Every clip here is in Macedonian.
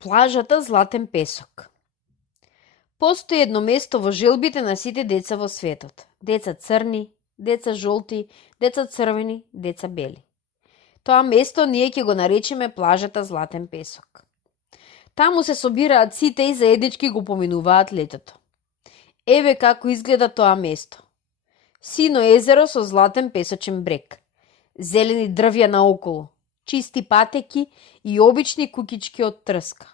Плажата Златен песок. Постои едно место во желбите на сите деца во светот. Деца црни, деца жолти, деца црвени, деца бели. Тоа место ние ќе го наречеме плажата Златен песок. Таму се собираат сите и заеднички го поминуваат летото. Еве како изгледа тоа место. Сино езеро со златен песочен брег. Зелени дрвја наоколу, чисти патеки и обични кукички од трска.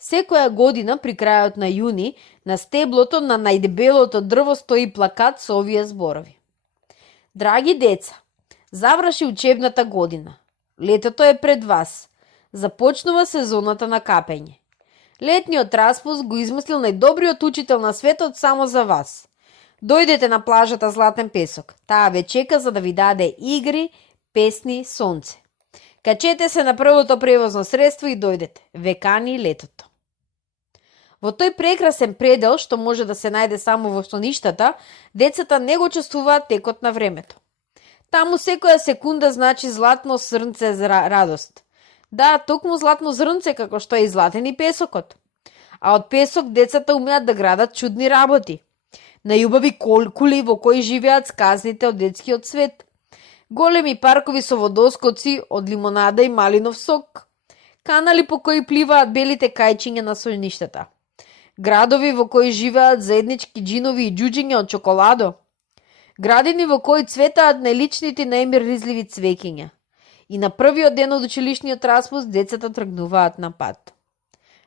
Секоја година при крајот на јуни на стеблото на најдебелото дрво стои плакат со овие зборови. Драги деца, заврши учебната година. Летото е пред вас. Започнува сезоната на капење. Летниот распуст го измислил најдобриот учител на светот само за вас. Дојдете на плажата Златен песок. Таа ве чека за да ви даде игри, песни, сонце. Качете се на првото превозно средство и дојдете. Ве кани летото. Во тој прекрасен предел, што може да се најде само во соништата, децата не го чувствуваат текот на времето. Таму секоја секунда значи златно зрнце за радост. Да, токму златно зрнце како што е и златен и песокот. А од песок децата умеат да градат чудни работи. Најубави кули во кои живеат сказните од детскиот свет. Големи паркови со водоскоци од лимонада и малинов сок. Канали по кои пливаат белите кајчиња на соништата. Градови во кои живеат заеднички џинови и џуџиња од чоколадо. Градини во кои цветаат најличните и најмиризливи цвеќиња. И на првиот ден од училишниот распуст децата тргнуваат на пат.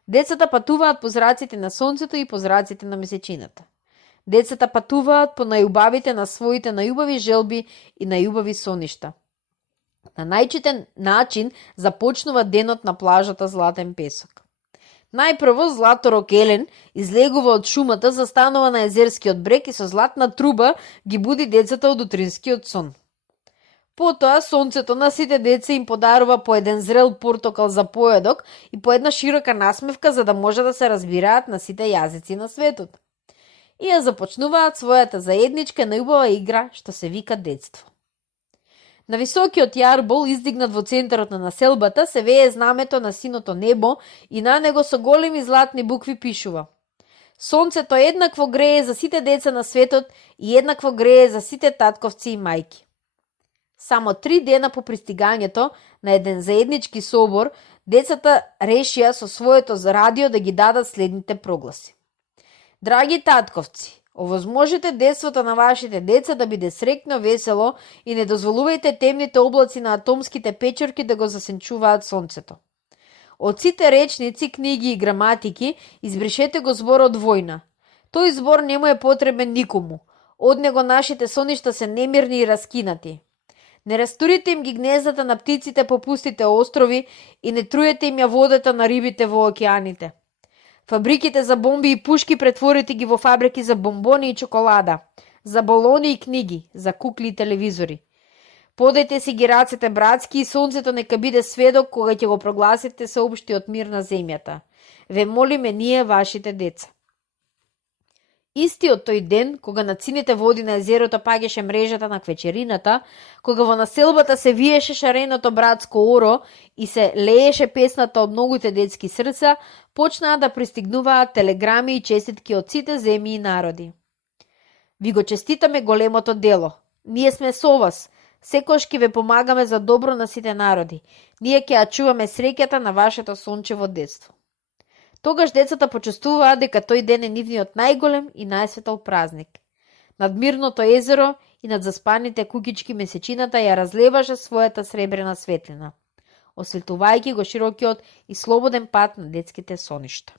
Децата патуваат по зраците на сонцето и по зраците на месечината. Децата патуваат по најубавите на своите најубави желби и најубави соништа. На најчитен начин започнува денот на плажата Златен песок. Најпрво Златорок Елен излегува од шумата, застанува на езерскиот брег и со златна труба ги буди децата од утринскиот сон. Потоа сонцето на сите деца им подарува по еден зрел портокал за поедок и по една широка насмевка за да може да се разбираат на сите јазици на светот. И ја започнуваат својата заедничка најубава игра што се вика детство. На високиот јарбол, издигнат во центарот на населбата, се вее знамето на синото небо и на него со големи златни букви пишува: Сонцето еднакво грее за сите деца на светот и еднакво грее за сите татковци и мајки. Само 3 дена по пристигањето на еден заеднички собор, децата решија со своето радио да ги дадат следните прогласи. Драги татковци, овозможете детството на вашите деца да биде среќно, весело и не дозволувајте темните облаци на атомските печорки да го засенчуваат сонцето. Од сите речници, книги и граматики избришете го зборот војна. Тој збор не му е потребен никому. Од него нашите соништа се немирни и раскинати. Не растурите им ги гнездата на птиците по пустите острови и не труете им ја водата на рибите во океаните. Фабриките за бомби и пушки претворите ги во фабрики за бомбони и чоколада, за балони и книги, за кукли и телевизори. Подајте си ги рацете братски и сонцето нека биде сведок кога ќе го прогласите сеопштиот мир на земјата. Ве молиме ние вашите деца. Истиот тој ден, кога над сините води на езерото паѓаше мрежата на квечерината, кога во населбата се виеше шареното братско оро и се лееше песната од многуте детски срца, почнаа да пристигнуваат телеграми и честитки од сите земји и народи. Ви го честитаме големото дело. Ние сме со вас. Секош ќе ве помагаме за добро на сите народи. Ние ќе ја чуваме среќата на вашето сончево детство. Тогаш децата почувствуваат дека тој ден е нивниот најголем и најсветол празник. Над мирното езеро и над заспаните кукички месечината ја разлеваше својата сребрена светлина, осветлувајќи го широкиот и слободен пат на детските соништа.